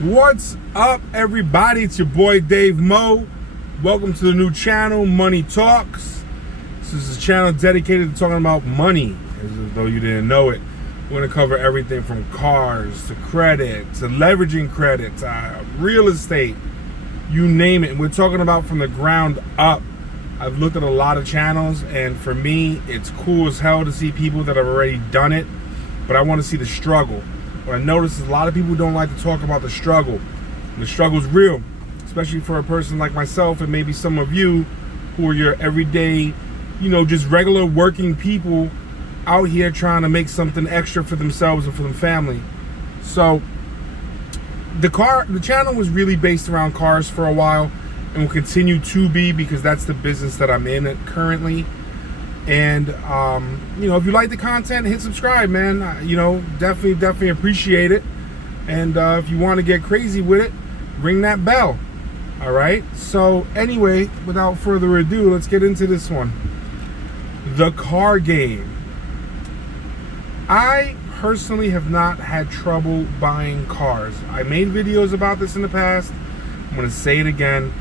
What's up, everybody? It's your boy Dave Mo. Welcome to the new channel, Money Talks. This is a channel dedicated to talking about money, as though you didn't know it. We're going to cover everything from cars to credit to leveraging credit to real estate, you name it. And we're talking about from the ground up. I've looked at a lot of channels, and for me, it's cool as hell to see people that have already done it, but I want to see the struggle. What I notice is a lot of people don't like to talk about the struggle. And the struggle's real, especially for a person like myself and maybe some of you who are your everyday, just regular working people out here trying to make something extra for themselves and for their family. So the channel was really based around cars for a while and will continue to be, because that's the business that I'm in currently. And if you like the content, hit subscribe, man. Definitely appreciate it. And if you want to get crazy with it, ring that bell. All right. So anyway, without further ado, let's get into this one. The car game. I personally have not had trouble buying cars. I made videos about this in the past. I'm going to say it again.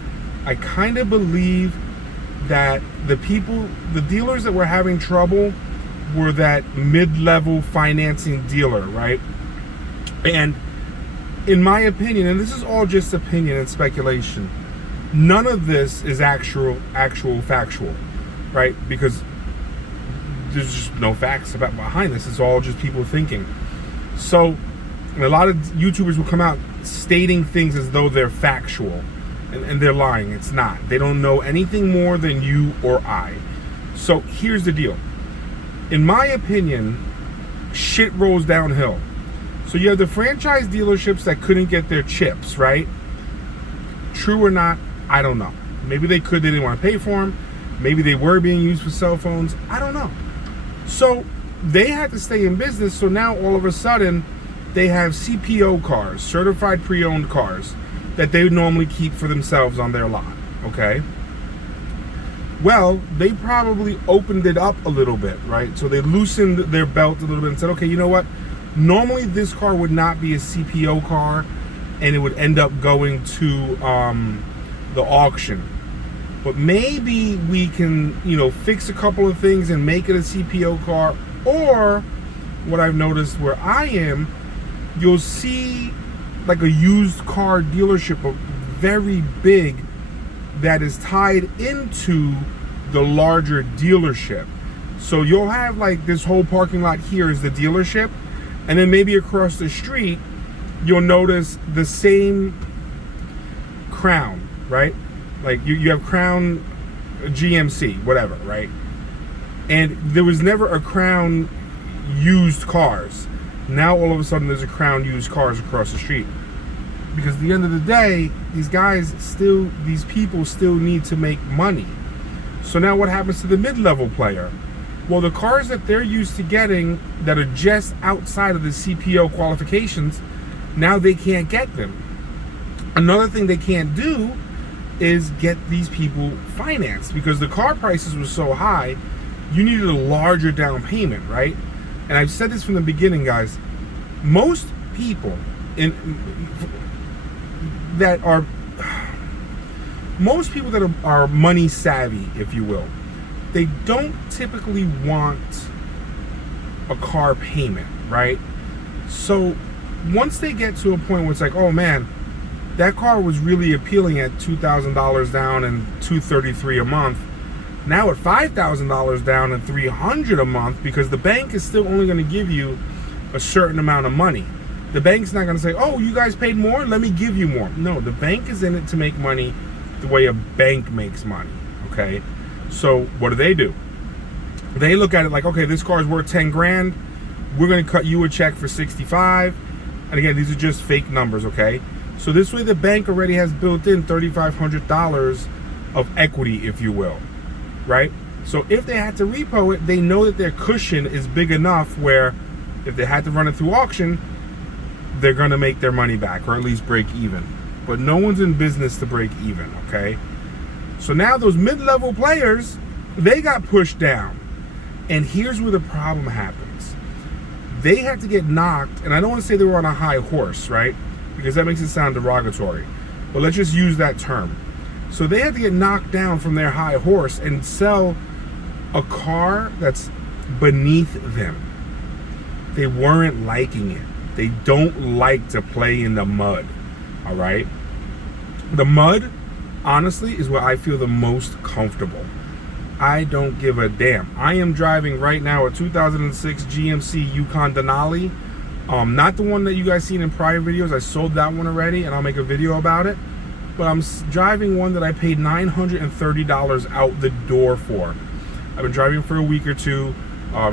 I kind of believe that the dealers that were having trouble were that mid-level financing dealer, right? And in my opinion, and this is all just opinion and speculation, none of this is actual factual, right? Because there's just no facts behind this. It's all just people thinking. So, and a lot of YouTubers will come out stating things as though they're factual. And they're lying. It's not. They don't know anything more than you or I. So here's the deal. In my opinion, shit rolls downhill. So you have the franchise dealerships that couldn't get their chips, right? True or not, I don't know. Maybe they could, they didn't want to pay for them. Maybe they were being used for cell phones. I don't know. So they had to stay in business. So now all of a sudden, they have CPO cars, certified pre-owned cars, that they would normally keep for themselves on their lot, okay? Well, they probably opened it up a little bit, right? So they loosened their belt a little bit and said, okay, you know what? Normally this car would not be a CPO car, and it would end up going to the auction. But maybe we can, fix a couple of things and make it a CPO car. Or what I've noticed where I am, you'll see like a used car dealership, very big, that is tied into the larger dealership. So you'll have like this whole parking lot here is the dealership, and then maybe across the street you'll notice the same Crown, right? Like you have Crown GMC, whatever, right? And there was never a Crown used cars. Now all of a sudden there's a Crown used cars across the street. Because at the end of the day, these people still need to make money. So now what happens to the mid-level player? Well, the cars that they're used to getting that are just outside of the CPO qualifications, now they can't get them. Another thing they can't do is get these people financed, because the car prices were so high, you needed a larger down payment, right? And I've said this from the beginning, guys. Most people that are money savvy, if you will, they don't typically want a car payment, right? So once they get to a point where it's like, oh man, that car was really appealing at $2,000 down and $233 a month. Now at $5,000 down and $300 a month, because the bank is still only going to give you a certain amount of money. The bank's not going to say, oh, you guys paid more, let me give you more. No, the bank is in it to make money the way a bank makes money, okay? So what do? They look at it like, okay, this car is worth 10 grand. We're going to cut you a check for 65. And again, these are just fake numbers, okay? So this way the bank already has built in $3,500 of equity, if you will, right? So if they had to repo it, they know that their cushion is big enough where if they had to run it through auction, they're going to make their money back, or at least break even. But no one's in business to break even, okay? So now those mid-level players, they got pushed down. And here's where the problem happens. They had to get knocked, and I don't want to say they were on a high horse, right? because that makes it sound derogatory. But let's just use that term. So they had to get knocked down from their high horse and sell a car that's beneath them. They weren't liking it. They don't like to play in the mud. All right? The mud, honestly, is where I feel the most comfortable. I don't give a damn. I am driving right now a 2006 GMC Yukon Denali. Not the one that you guys seen in prior videos. I sold that one already, and I'll make a video about it. But I'm driving one that I paid $930 out the door for. I've been driving for a week or two.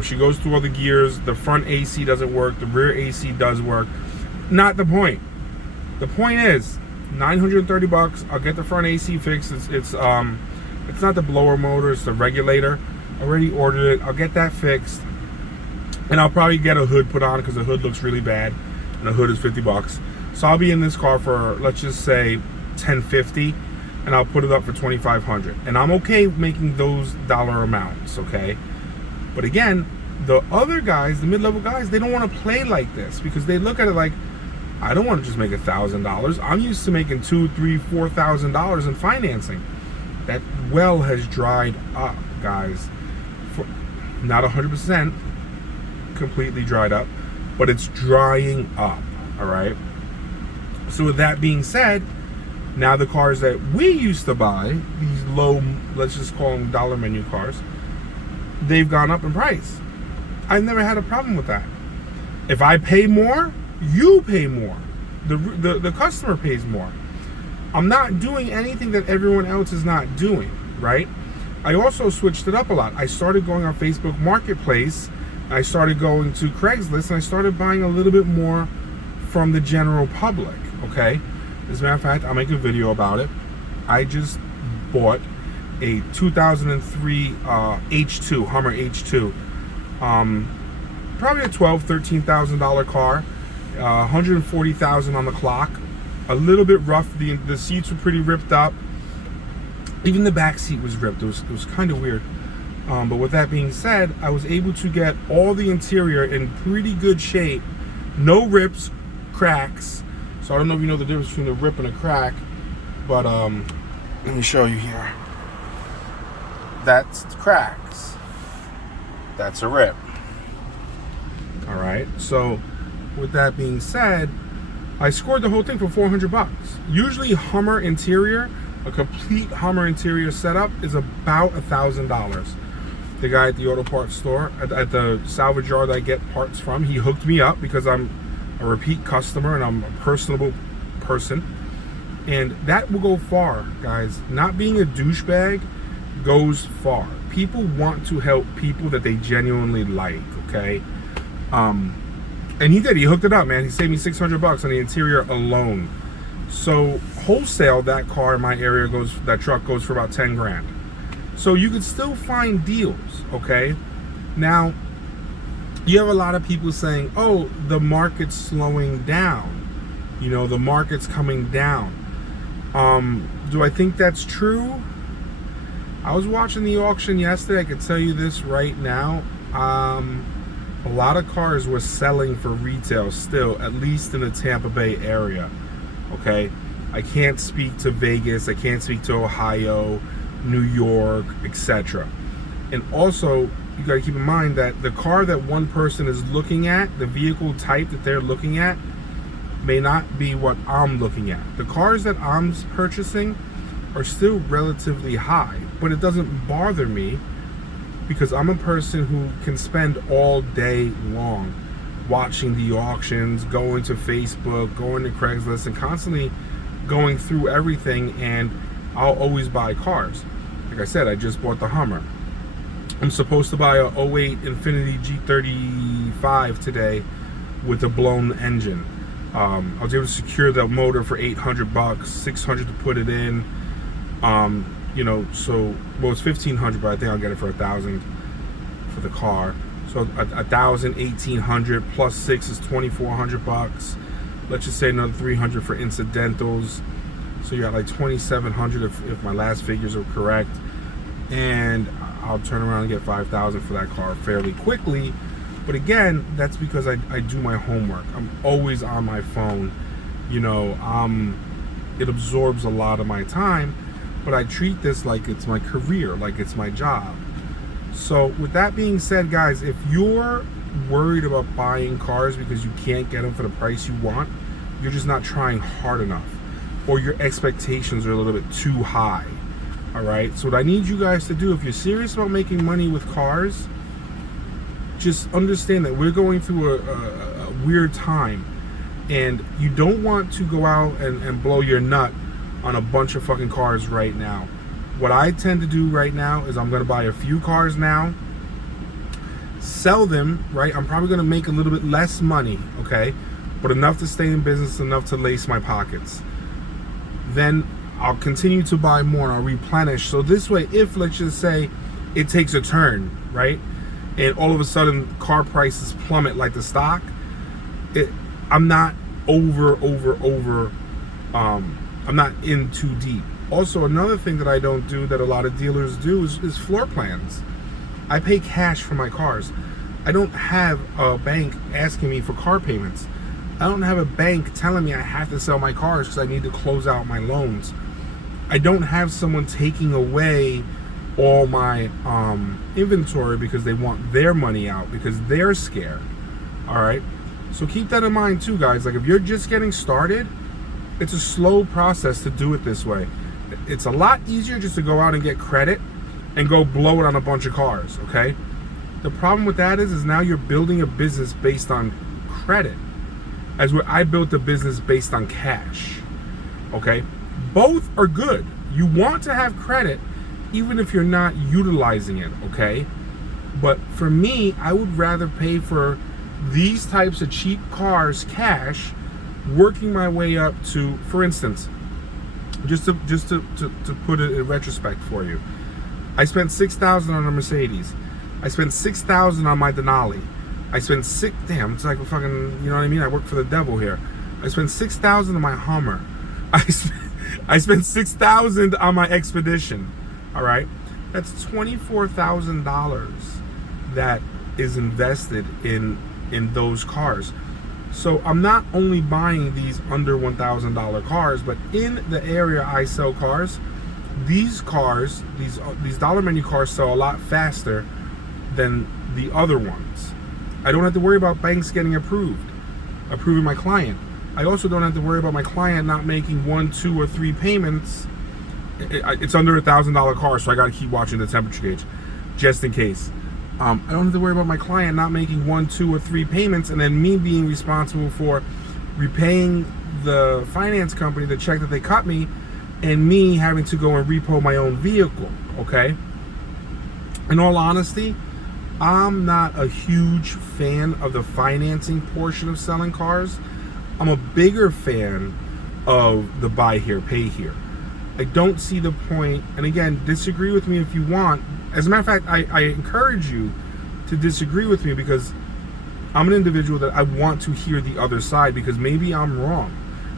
She goes through all the gears. The front AC doesn't work. The rear AC does work. Not the point. The point is, $930. I'll get the front AC fixed. It's not the blower motor. It's the regulator. I already ordered it. I'll get that fixed, and I'll probably get a hood put on because the hood looks really bad, and the hood is $50. So I'll be in this car for, let's just say, $1,050, and I'll put it up for $2,500, and I'm okay making those dollar amounts, okay? But again, the other guys, the mid-level guys, they don't want to play like this because they look at it like, I don't want to just make $1,000. I'm used to making $2,000, $3,000, $4,000 in financing. That well has dried up, guys. For not 100% completely dried up, but it's drying up. All right. So with that being said, now the cars that we used to buy, these low, let's just call them dollar menu cars, they've gone up in price. I've never had a problem with that. If I pay more, you pay more. The customer pays more. I'm not doing anything that everyone else is not doing, right? I also switched it up a lot. I started going on Facebook Marketplace. I started going to Craigslist, and I started buying a little bit more from the general public, okay? As a matter of fact, I'll make a video about it. I just bought a 2003 H2, Hummer H2. Probably a $12,000, $13,000 car. 140,000 on the clock. A little bit rough. The seats were pretty ripped up. Even the back seat was ripped. It was kind of weird. But with that being said, I was able to get all the interior in pretty good shape. No rips, cracks. So I don't know if you know the difference between a rip and a crack. But let me show you here. That's cracks. That's a rip. All right. So with that being said, I scored the whole thing for $400. Usually Hummer interior, a complete Hummer interior setup is about $1,000. The guy at the auto parts store, at the salvage yard I get parts from, he hooked me up because I'm a repeat customer and I'm a personable person. And that will go far, guys. Not being a douchebag goes far. People want to help people that they genuinely like, okay? And he did. He hooked it up, man. He saved me $600 on the interior alone. So wholesale, that car in my area that truck goes for about 10 grand. So you could still find deals, okay? Now, you have a lot of people saying, oh, the market's slowing down. You know, the market's coming down. Do I think that's true? I was watching the auction yesterday. I could tell you this right now. A lot of cars were selling for retail still, at least in the Tampa Bay area, okay? I can't speak to Vegas, I can't speak to Ohio, New York, etc. And also, you gotta keep in mind that the car that one person is looking at, the vehicle type that they're looking at, may not be what I'm looking at. The cars that I'm purchasing are still relatively high, but it doesn't bother me because I'm a person who can spend all day long watching the auctions, going to Facebook, going to Craigslist, and constantly going through everything, and I'll always buy cars. Like I said, I just bought the Hummer. I'm supposed to buy a 08 Infiniti G35 today with a blown engine. I was able to secure the motor for $800, $600 to put it in. You know, so, well, it's $1,500, but I think I'll get it for $1,000 for the car. So $1,000, $1,800 plus 6 is $2,400. Let's just say another $300 for incidentals. So you got like $2,700 if my last figures are correct. And I'll turn around and get $5,000 for that car fairly quickly. But again, that's because I do my homework. I'm always on my phone. You know, it absorbs a lot of my time, but I treat this like it's my career, like it's my job. So with that being said, guys, if you're worried about buying cars because you can't get them for the price you want, you're just not trying hard enough, or your expectations are a little bit too high. All right, so what I need you guys to do, if you're serious about making money with cars, just understand that we're going through a weird time, and you don't want to go out and blow your nut on a bunch of fucking cars right now. What I tend to do right now is I'm going to buy a few cars now, sell them, right? I'm probably going to make a little bit less money, okay? But enough to stay in business, enough to lace my pockets. Then I'll continue to buy more and I'll replenish. So this way, if, let's just say, it takes a turn, right? And all of a sudden, car prices plummet like the stock, I'm not I'm not in too deep. Also, another thing that I don't do that a lot of dealers do is floor plans. I pay cash for my cars. I don't have a bank asking me for car payments. I don't have a bank telling me I have to sell my cars because I need to close out my loans. I don't have someone taking away all my inventory because they want their money out, because they're scared. All right, so keep that in mind too, guys. Like, if you're just getting started, it's a slow process to do it this way. It's a lot easier just to go out and get credit and go blow it on a bunch of cars, okay? The problem with that is now you're building a business based on credit, as where I built a business based on cash, okay? Both are good. You want to have credit even if you're not utilizing it, okay? But for me, I would rather pay for these types of cheap cars cash, working my way up to, for instance, just to put it in retrospect for you, I spent $6,000 on a Mercedes. I spent $6,000 on my Denali. I spent it's like a fucking, you know what I mean? I work for the devil here. I spent $6,000 on my Hummer. I spent $6,000 on my Expedition. All right, that's $24,000 that is invested in those cars. So I'm not only buying these under $1,000 cars, but in the area I sell cars, these dollar menu cars sell a lot faster than the other ones. I don't have to worry about banks getting approving my client. I also don't have to worry about my client not making 1, 2, or 3 payments. It's under $1,000 car, so I got to keep watching the temperature gauge, just in case. I don't have to worry about my client not making 1, 2, or 3 payments, and then me being responsible for repaying the finance company the check that they cut me, and me having to go and repo my own vehicle, okay? In all honesty, I'm not a huge fan of the financing portion of selling cars. I'm a bigger fan of the buy here, pay here. I don't see the point, and again, disagree with me if you want. As a matter of fact, I encourage you to disagree with me, because I'm an individual that I want to hear the other side, because maybe I'm wrong,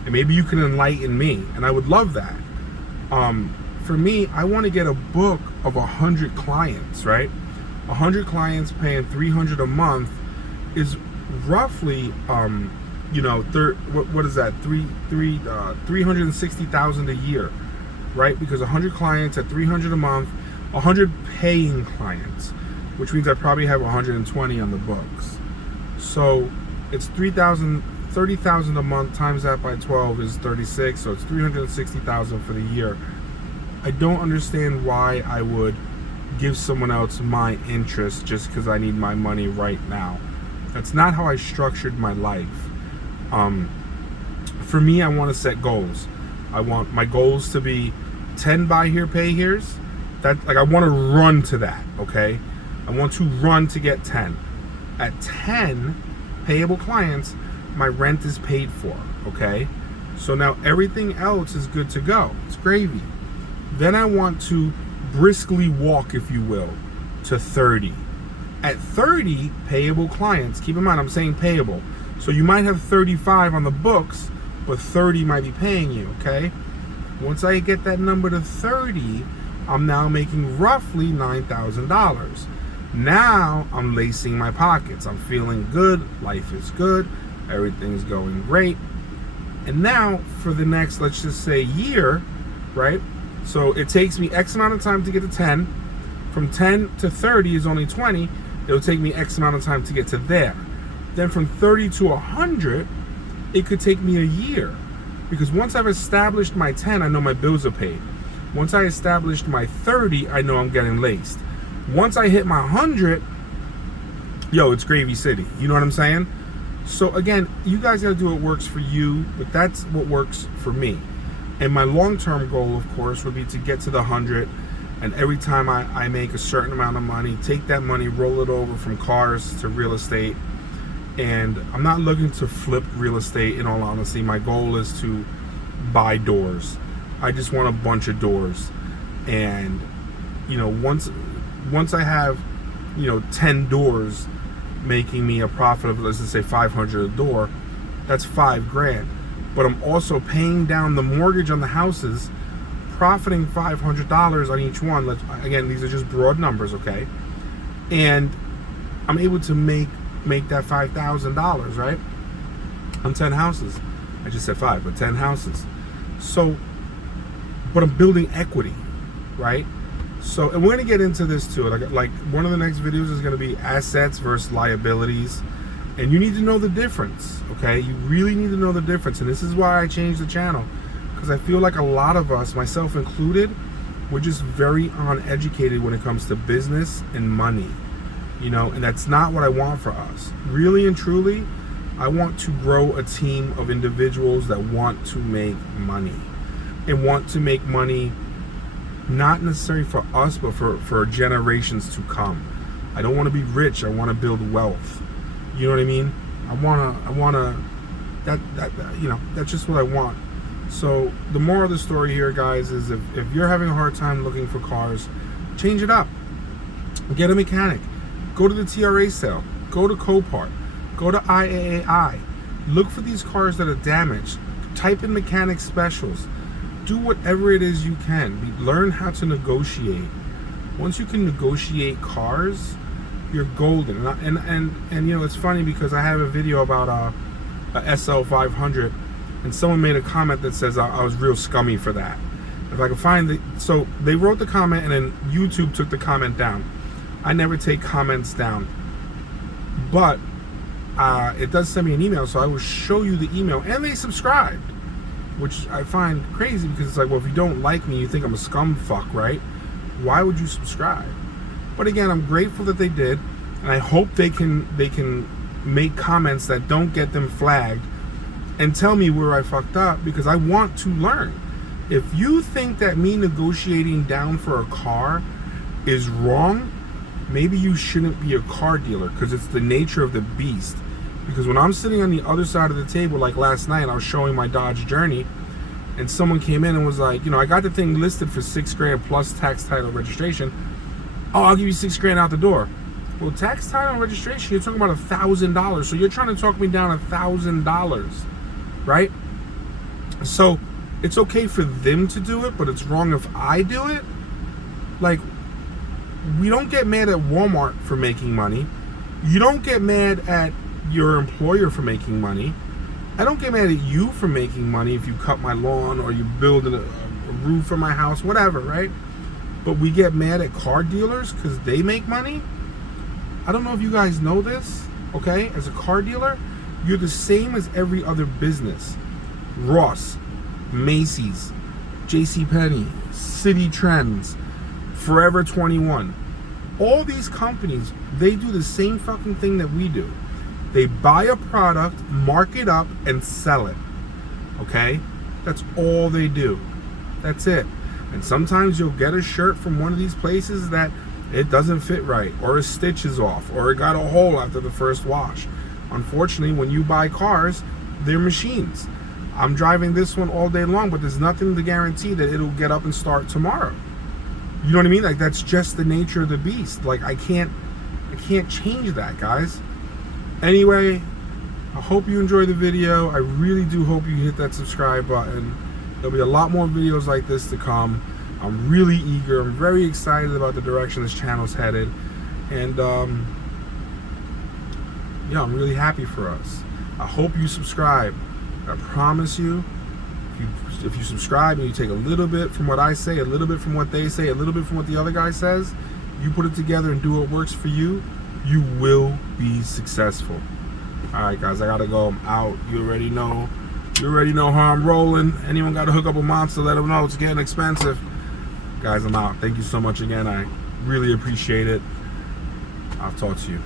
and maybe you can enlighten me, and I would love that. For me, I want to get a book of 100 clients, right? 100 clients paying $300 a month is roughly, what is that? 360,000 a year, right? Because 100 clients at $300 a month, 100 paying clients, which means I probably have 120 on the books. So it's 30,000 a month times that by 12 is 36. So it's 360,000 for the year. I don't understand why I would give someone else my interest just because I need my money right now. That's not how I structured my life. For me, I want to set goals. I want my goals to be 10 buy here, pay here's. I want to run to that, okay? I want to run to get 10. At 10 payable clients, my rent is paid for, okay? So now everything else is good to go. It's gravy. Then I want to briskly walk, if you will, to 30. At 30 payable clients, keep in mind I'm saying payable, so you might have 35 on the books, but 30 might be paying you, okay? Once I get that number to 30, I'm now making roughly $9,000. Now I'm lacing my pockets. I'm feeling good. Life is good. Everything's going great. And now for the next, let's just say, year, right? So it takes me X amount of time to get to 10. From 10 to 30 is only 20. It'll take me X amount of time to get to there. Then from 30 to 100, it could take me a year. Because once I've established my 10, I know my bills are paid. Once I established my 30, I know I'm getting laced. Once I hit my 100, yo, it's gravy city. You know what I'm saying? So again, you guys got to do what works for you, but that's what works for me. And my long-term goal, of course, would be to get to the 100. And every time I make a certain amount of money, take that money, roll it over from cars to real estate. And I'm not looking to flip real estate, in all honesty. My goal is to buy doors. I just want a bunch of doors. And, you know, once I have, you know, 10 doors making me a profit of, let's just say, $500 a door, that's $5,000. But I'm also paying down the mortgage on the houses, profiting $500 on each one. Again, these are just broad numbers, okay? And I'm able to make that $5,000, right? On 10 houses. I just said 5, but 10 houses. So, but I'm building equity, right? So, and we're gonna get into this too. Like one of the next videos is gonna be assets versus liabilities. And you need to know the difference, okay? You really need to know the difference. And this is why I changed the channel. Because I feel like a lot of us, myself included, we're just very uneducated when it comes to business and money. You know, and that's not what I want for us. Really and truly, I want to grow a team of individuals that want to make money. And want to make money not necessarily for us, but for generations to come. I don't want to be rich. I want to build wealth. You know what I mean? I wanna that you know, that's just what I want. So the moral of the story here, guys, is if you're having a hard time looking for cars, change it up. Get a mechanic. Go to the TRA sale. Go to Copart. Go to IAAI. Look for these cars that are damaged. Type in mechanic specials. Do whatever it is you can. Learn how to negotiate. Once you can negotiate cars, you're golden. And you know, it's funny because I have a video about a SL 500, and someone made a comment that says I was real scummy for that. If I can find so they wrote the comment and then YouTube took the comment down. I never take comments down, but it does send me an email, so I will show you the email. And they subscribed, which I find crazy because it's like, well, if you don't like me, you think I'm a scum fuck, right? Why would you subscribe? But again, I'm grateful that they did, and I hope they can make comments that don't get them flagged and tell me where I fucked up, because I want to learn. If you think that me negotiating down for a car is wrong, maybe you shouldn't be a car dealer, because it's the nature of the beast. Because when I'm sitting on the other side of the table, like last night, I was showing my Dodge Journey, and someone came in and was like, you know, I got the thing listed for $6,000 plus tax, title, registration. Oh, I'll give you $6,000 out the door. Well, tax, title, and registration, you're talking about $1,000. So you're trying to talk me down $1,000, right? So it's okay for them to do it, but it's wrong if I do it. Like, we don't get mad at Walmart for making money. You don't get mad at your employer for making money. I don't get mad at you for making money if you cut my lawn or you build a roof for my house, whatever, right? But we get mad at car dealers because they make money. I don't know if you guys know this, okay? As a car dealer, you're the same as every other business. Ross, Macy's, JCPenney, City Trends, Forever 21. All these companies, they do the same fucking thing that we do. They buy a product, mark it up, and sell it. Okay? That's all they do. That's it. And sometimes you'll get a shirt from one of these places that it doesn't fit right, or a stitch is off, or it got a hole after the first wash. Unfortunately, when you buy cars, they're machines. I'm driving this one all day long, but there's nothing to guarantee that it'll get up and start tomorrow. You know what I mean? Like, that's just the nature of the beast. Like, I can't change that, guys. Anyway, I hope you enjoyed the video. I really do hope you hit that subscribe button. There'll be a lot more videos like this to come. I'm really eager. I'm very excited about the direction this channel's headed. And, yeah, I'm really happy for us. I hope you subscribe. I promise you, if you subscribe and you take a little bit from what I say, a little bit from what they say, a little bit from what the other guy says, you put it together and do what works for you, you will be successful. All right, guys, I gotta go. I'm out. You already know how I'm rolling. Anyone got to hook up a monster, let them know it's getting expensive. Guys, I'm out. Thank you so much again. I really appreciate it. I'll talk to you.